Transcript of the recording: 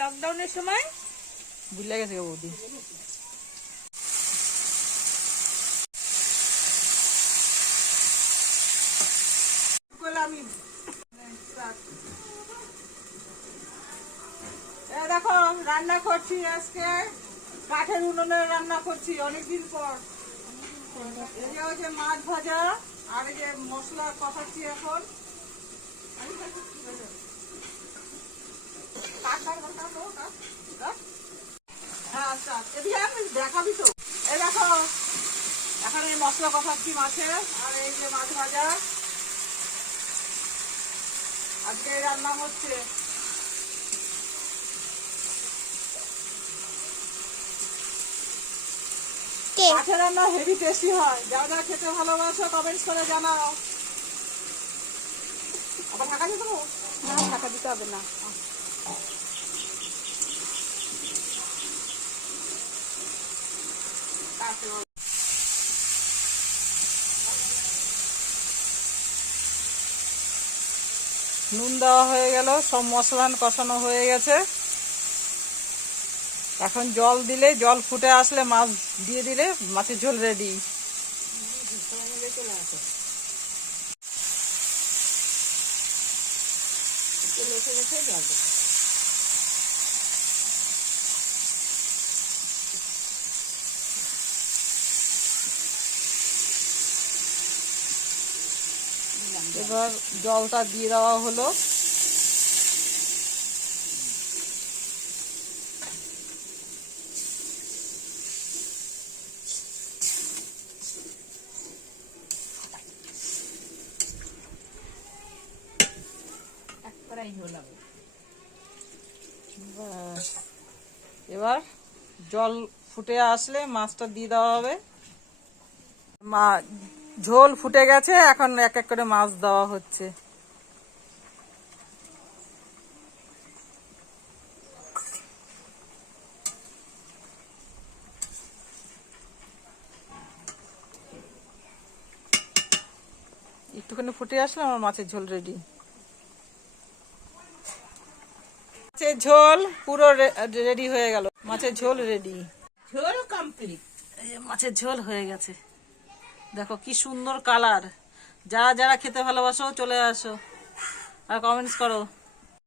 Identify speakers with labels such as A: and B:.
A: লকডাউনের সময়?
B: বুঝলে গেছে বৌদি।
A: দেখো রান্না করছি আজকে। কাঠের উনুনে রান্না করছি অনেকদিন পর। এই যে হচ্ছে মাছ ভাজা আর এই যে মশলা কষাচ্ছি এখন? আচ্ছা দেখাবি তো। এই দেখো এখন এই মশলা কষাচ্ছি মাছের আর এই যে মাছ ভাজা। আজকে রান্না হচ্ছে। মাছের রান্না হেভি টেস্টি হয়। যা যা খেতে ভালোবাসো কমেন্টস করে জানাও। আবার ঢাকা দিতে?
B: না ঢাকা দিতে হবে না। নুন দেওয়া হয়ে গেল, সব মশলা কষানো হয়ে গেছে। এখন জল দিলে, জল ফুটে আসলে মাছ দিয়ে দিলে মাছের ঝোল রেডি এবার জলটা দিয়ে দেওয়া হলো। এবার জল ফুটে আসলে মাছটা দিয়ে দেওয়া হবে। মা ঝোল ফুটে গেছে এখন এক এক করে মাছ দেওয়া হচ্ছে। একটুখানি ফুটে আসলে আমার মাছের ঝোল রেডি মাছের ঝোল পুরো রেডি হয়ে গেল। মাছের ঝোল রেডি
A: ঝোল কমপ্লিট
B: মাছের ঝোল হয়ে গেছে। দেখো কি সুন্দর কালার। যারা যারা খেতে ভালোবাসো চলে আসো। আর কমেন্টস করো।